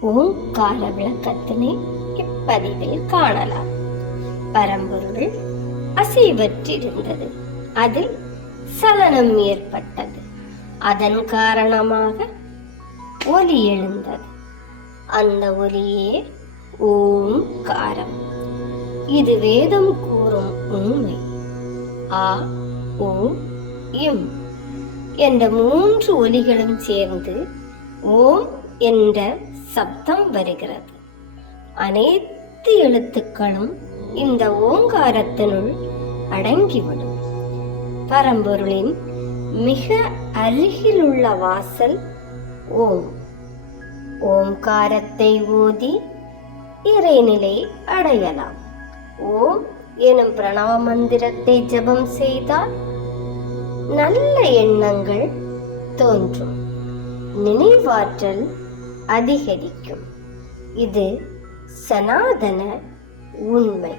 ஓங்கார விளக்கத்தினை இப்பதிவில் காணலாம். பரம்பொருள் அசைவற்றிருந்தது. அதில் சலனம் ஏற்பட்டது. அதன் காரணமாக ஒலி எழுந்தது. அந்த ஒலியே ஓங்காரம் இது வேதம் கூறும் உண்மை. ஆ ஓ இம் என்ற மூன்று ஒலிகளும் சேர்ந்து ஓம் என்ற சப்தம் வருகிறது. அனைத்து எழுத்துக்களும் இந்த ஓங்காரத்தினுள் அடங்கிவிடும். பரம்பொருளின் மிக அருகிலுள்ள வாசல் ஓம். ஓம்காரத்தை ஓதி இறைநிலை அடையலாம். ஓம் எனும் பிரணவ மந்திரத்தை ஜபம் செய்தால் நல்ல எண்ணங்கள் தோன்றும். நினைவாற்றல் அதிகரிக்கும். இது சனாதன உண்மை.